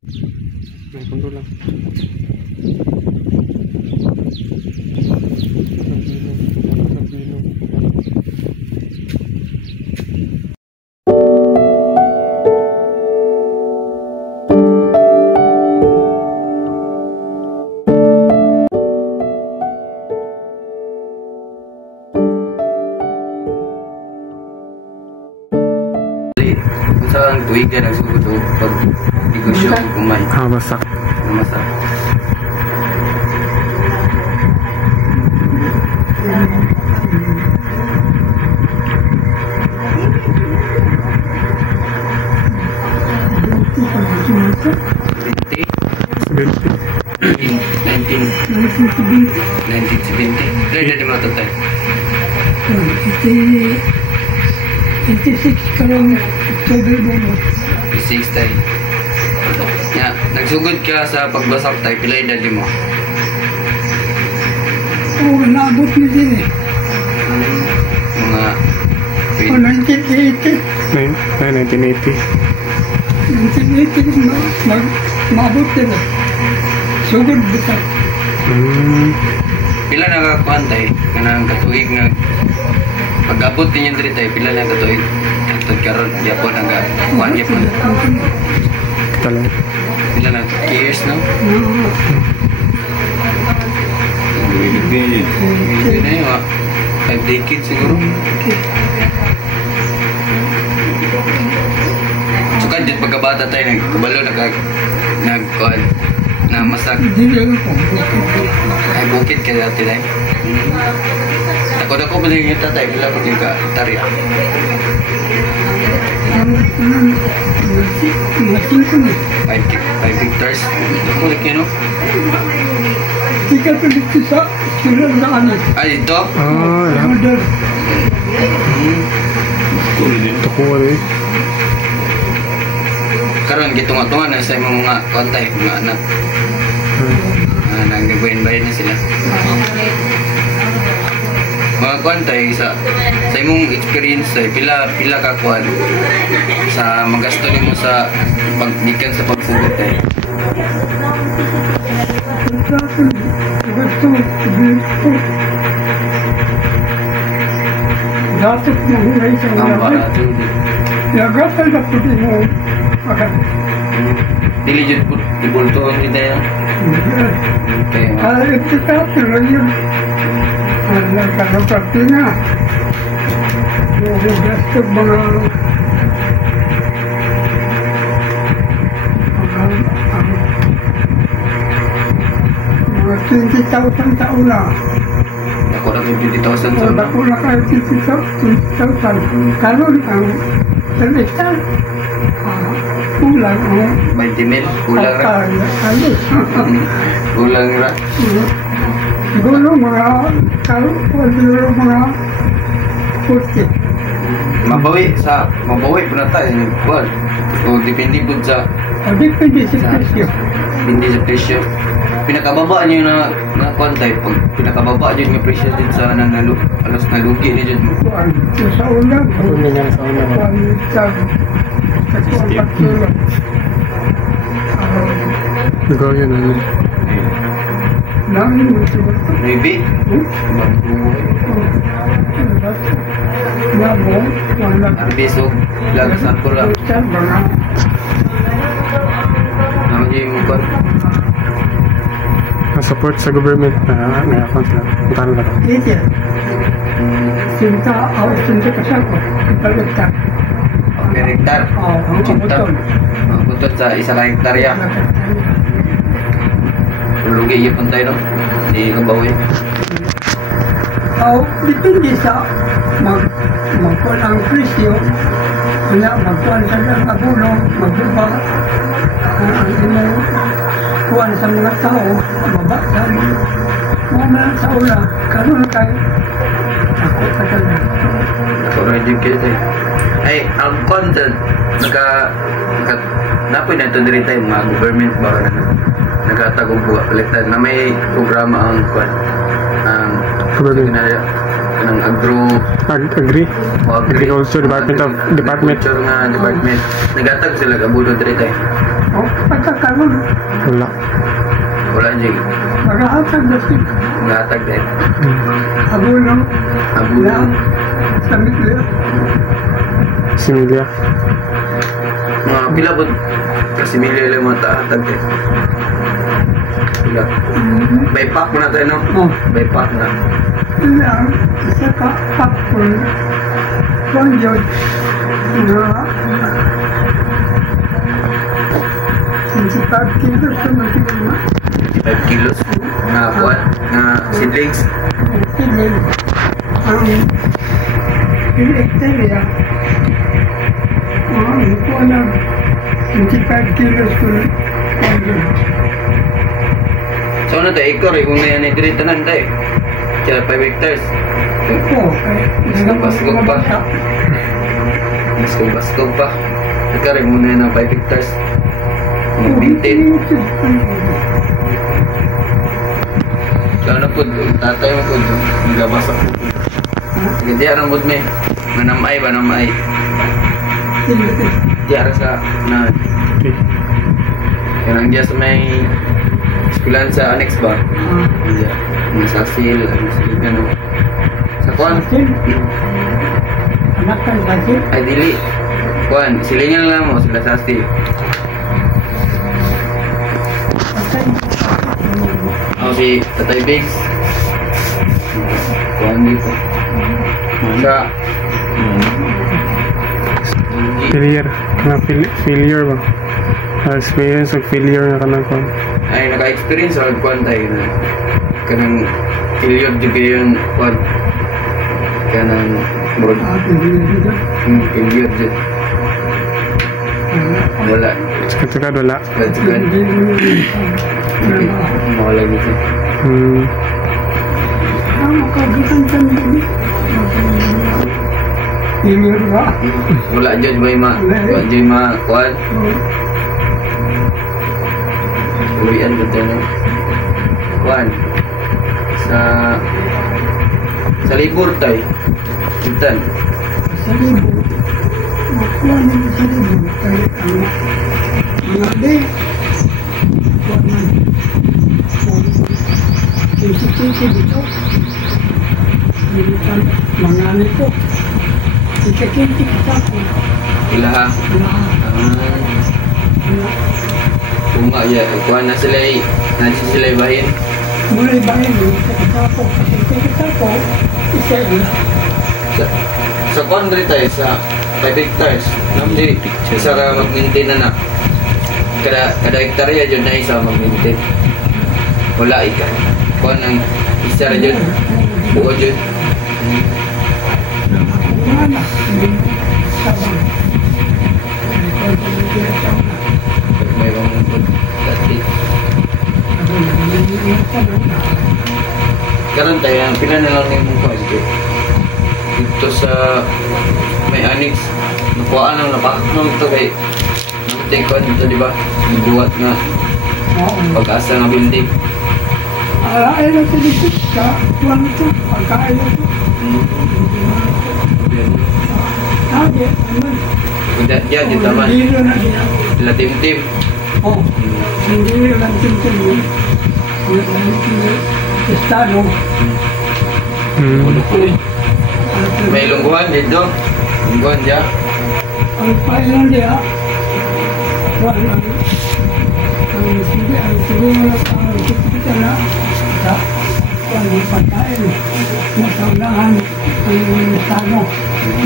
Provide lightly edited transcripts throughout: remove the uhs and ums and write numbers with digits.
May pundo lang. Sa ang tuig ka nagsugod o pag negosyo kumay. Masak. Masak. Kaya di mo tatay? 86 karong October mo. 86 tayo. Ya, nagsugod ka sa pagbasak tayo, pila edad mo? Oo, naabot mo din eh. Mga... 1980. 1980. 1980 maabot din eh. Sugod bita. Pila nakakuhan tayo, kanang katuig na pag-abot din yung diri tayo, pila na katuig. Katod karon, yapon hanggang kuhan yapon. Talang. Pila na years, no? Hindi na yun, 5 decades siguro. So kahit pagkabata tayo, kabalo nagkuhan na masak. Hindi lang ako. Ay bukid ka dati tayo. Ako pala yung tatay, pila ko din ka tarya. Nasin ko na. 5 hectares. Ako na kino? Hindi ka tulit sa sulat na ano. Ay, ito? Order. Ito ko rin. Karon gitunga-tunga na sa imong mga kontay, mga anak. Nagbayin-bayin na sila. Mga kontay sa imong experience ay pila ka kuan sa magasto nimo sa paggikan sa pagsugod ay. Dapat mahulay sa Ang mga. barato. Nagapal na po din mo. Dili jud pud ibultuon kita yan. Okay. Ito ka, pero yun. Nagkalapati na. Gasto mga mga 20,000 taon na. Ako na 20,000 O, dako na kayo 20,000. Karon ang selektan. Kulang ang 20 mil, kulang ra. Ayos. Kulang ra. Siguro mga siguro mga 40. Mabawi po na tayo. Well, o depende po sa Depende sa presyo. presyo. Pinakababa niyo na kontay. Pag pinakababa niyo yung presyo din sa alas nalugi niyo dyan mo. Sa ulang. Hindi niya sa una. Ikaw yun, ano? Namin mo siguro. Maybe. Nabo, wala. Arbiso. Lang sa kulang. Mga Naman niyo yung kon. Support sa government na may account lang. Puntahan lang. Dito. Sinta ka sa ako. Balik ka. Per hektar. Ang butol. Butol sa isang hektarya. Lugi yun pun tayo, no? Hindi kabawi. Depende sa magkuhan ang presyo. Kaya magkuhan sa agulong, magbuba. Ang imong kuhan sa mga tao, mabasa. Mga sa ula, karoon tayo. Ako talaga. Ako educated. Ay, ang content, napoy na ito din tayo, mga government ba na nagkatagong baliktad na may programa ang kuhan. Ang Agriculture Department. Agriculture nga department. Nagatag sila kabulo diri tayo. O, pagkakaroon, Wala. Wala dyan. maghahatag na siya. Gatag din. Abulong, Abulong. sa mitya. Similya. Mga pila po. Kasi milyo lang mga taatag din. Pila. By pack mo na tayo, no? O, By pack na. ilang isa ka popcorn. Kung yun, na 25 kilos sa magiging 5 kilos na kuwan. Na seedlings. Tingin, ang hektarya, ito na 25 kilos ko So ano tayo? Ikor eh. Kung may anay diri tanan tayo. Kaya 5 hectares. Baskog pa. Baskog pa. Ikor eh. Muna yun ng 5 hectares. Mag-maintain. So ano po? Tatay mo po. Nagabasa po. Hindi arang po may. Manamay ba? Manamay. Di arang sa na. Okay. Yan ang diya sa may eskulan sa annex ba? Diya. May sasil. Ano. Sa kuwan. anak kan sakit, Ay dili. Kuwan. Silingan lang mo. Sila sasil. patay. Ako si Tatay Biggs. Kuwan dito. Sa Failure. Kanang failure ba? Experience of failure na kanang kwan. ay naka-experience sa kuwan tayo na kanang failure di kayo yung kuwan. Kanang broad. Failure di. Wala. Sakad wala. Sagad. Mawala dito. Makagitan ka nila. Ini ba? Wala dyan ba yung wala dyan yung mga kuwan. Uwian ko dyan ng kuwan. Sa libur tayo. Kintan. Sa libo. Makuha nila sa libo. Kaya ang mga de. Kuha man. Kisi-kisi dito. Dito kan mga nito. Kisi-kisi kita ko. Ila ha. Bunga ya. Kuwan na sila nansi sila bahin. Mulai bayan dito kita ko. Kasi kita ko. Isa ila. Sa kuwan rin tayo sa 5 hectares. Namdi isa ka mag-maintain na na. Kada hektarya dyan na isa mag-maintain. Wala ika. Kuwan ang isa rin dyan. Buo dyan. Wala. Sabang. May mga dati. Karon tayo, ang pila na lang yung mukha dito sa may annex. Nakuhaan ang napakaknong ito kay namatay ko dito, di ba? Nabuhat nga pag-asa nga building. Ay na sa dito sa tuwan ito. Pagkain ito. Sabi, naman. Yan, dito naman. Hindi na niya. Sila team-team. Oh, hindi lang tintin mo. Estado. May lungguhan dito. Lungguhan dyan. Ang pailan dia, wala. Ang sige mo ang kita na sa wala pagkain. Masaunahan ang estado.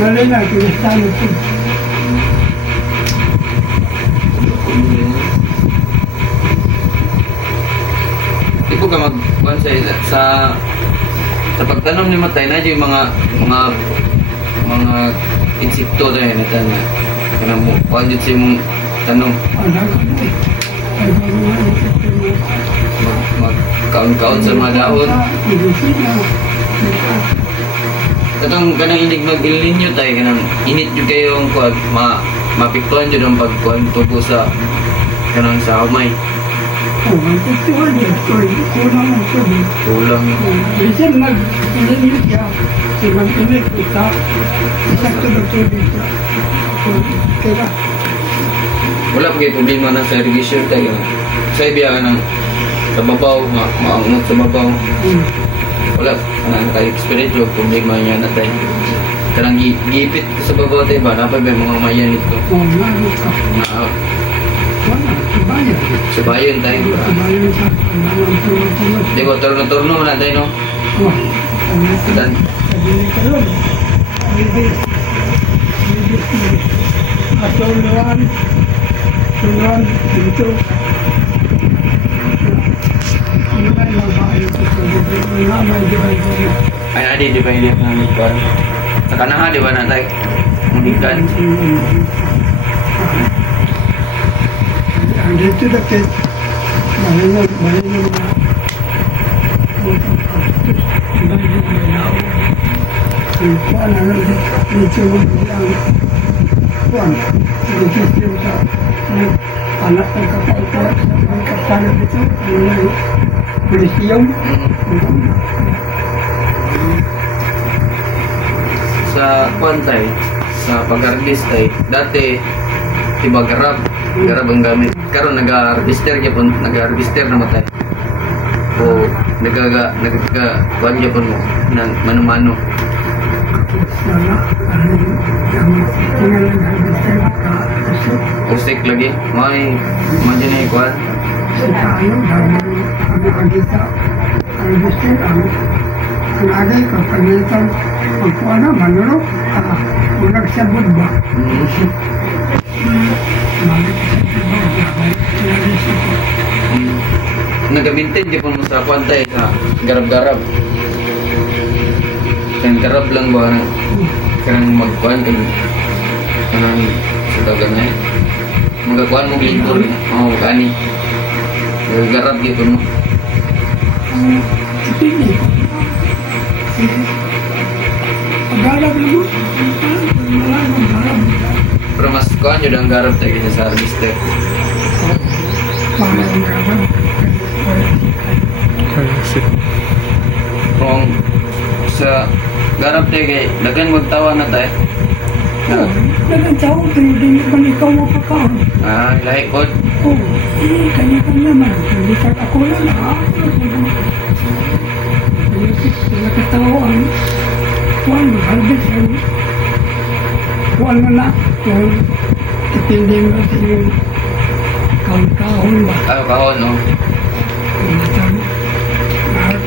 Nalila ang estado ito. Di ko ka mag sa pagtanong ni Matay na yung mga insekto na yun na kanang mo kuhan dito sa imong tanong magkaon-kaon sa mga dahon katong kanang inig mag-Il Niño tayo kanang init yung kayong kuhan mapiktuan dyan ang pagkuhan tubo sa kanang sa humay Oh, ang tutuan niya. Kulang ang tubig. kulang Bisa mag-init siya. Si mag-init kita. Isang tubig siya. Kaya Wala pa kayo problema na sa irrigation tayo. Sa ibiyagan ng sa babaw, maangot sa babaw. Wala, naka-experience yung problema niya na tayo. Karang gipit ko sa babaw tayo ba? Dapat may mga mayan ito. Oo, nalit ka. Wala, bayan. Sa bayan tayo. Bayan sa tulog-tulog. Di ba, turno-turno na tayo, no? Oo. Dan, Sabihin ka ron. At tuluan dito. Tuluan lang ba kayo sa tulog? Nga may divide. ay adi, di ba hindi ako nangipan? Sa kanaha, di ba na tayo? Mundikan. Ang dito dakit, malinag na ang kuwan ang dito ang kuwan dito sa anak ng kapaupuan sa kapsana dito ang pulisiyong Sa kwantay, sa pag-harvest tayo, dati, diba garab ang gamit. Karon nag-harvester niya po, nag-harvester na matay. O kuwan niya po mo, ng mano-mano. sana ang tingnan ng harvester ka Usik lagi, may imagine na kuwan. sa tayo dahil ang nakagita harvester ang agay kapanitan magkuha na manurok unag sabod ba Nagabintin di po mo sa kwantay sa garab-garab. Kan garab lang ba na kanang magkuhan kanang sa tawagan na eh. Magakuhan mo lingkor oh kani. Garab di po mo. Pili. Paggarap mo. Pero mas kuhan yun ang garab tayo kaysa sa harvester. Para ang garap. Kung sa garab tayo kay dagan magtawa na tayo. Dagang tao, hindi naman ikaw mapakaon. Lahi po. Kanya-kanya man. Hindi sa ako lang nakatawa ang kuwan, harvest ang kuwan mo na. Kitindi mo sa yung kahon ba? Kahon, no?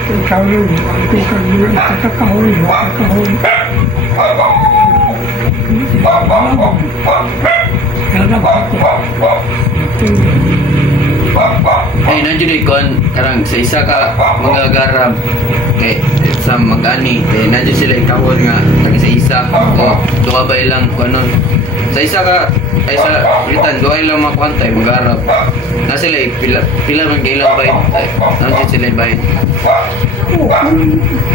Ikaw lang, ang kukang mo na isa ka kahon, dua ka kahon. Kaya ba ako? Ay, nandiyo na ikon, karang sa isa ka mga garab, kay sa mag-ani, nandiyo sila ikawon nga, kag sa isa, o, duwabay lang, kung ano. Sa isa ka, ay sa litan, duway lang makuantay, mag-garab. Na sila, pila man kailang bayad, nandiyo sila bayad.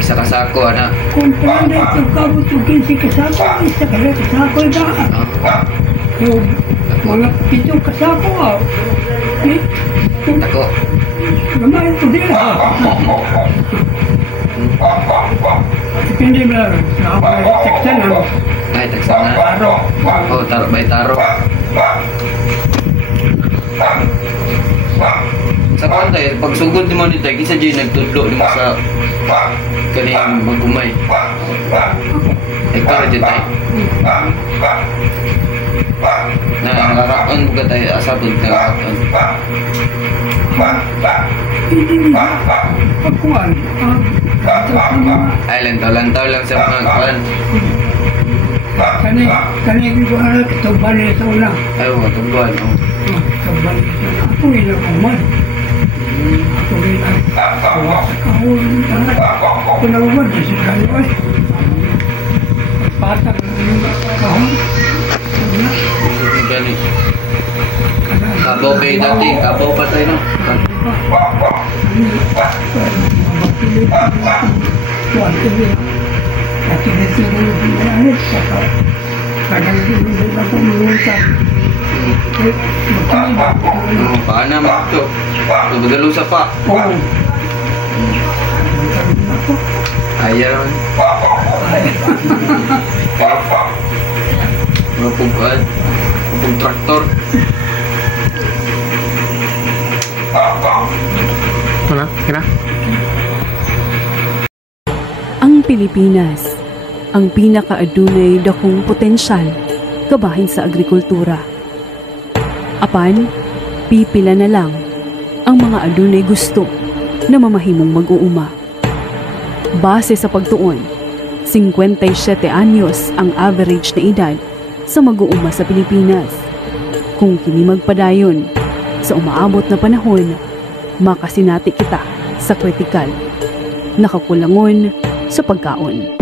Isa ka sako, ana. Kung pala ito kabutugin si kasako, isa ka lang kasako na. Yung mga pitong kasako, Tako. Lumayan ko din. Depende ba? Teksan lang. Ay, taksana. Taro. Oh, bay taro. Sa kontay, pag sugod ni mo nito, kisa dyan nagtudlo ni mo sa kaning magumay. Ikaw rin dyan tayo. Nakakaon mo ka tayo, asabod nakakaon. Hindi ba? Pagkuhan. Ay, lantaw lang sa mga kuhan. Kani ko anak, tuban na ito lang. Ay, matungguan. Tuban. Ako ilang umad. Ako ilang kawas kahon. Ako na umad, kasi kayo ay. Patag yung kahon. Gani. Kabaw kayo dati, kabaw pa tayo no? Paana mo ito? Nagdalusa pa. Ayaw. Mapugad. Mapug traktor. Wala? Kina? Ang Pilipinas, ang pinakaadunay dakong potensyal kabahin sa agrikultura. Apan, pipila na lang ang mga adunay gusto na mamahimong mag-uuma. Base sa pagtuon, 57 anyos ang average na edad sa mag-uuma sa Pilipinas. Kung kini magpadayon, sa umaabot na panahon, makasinati kita sa kritikal na kakulangon sa pagkaon.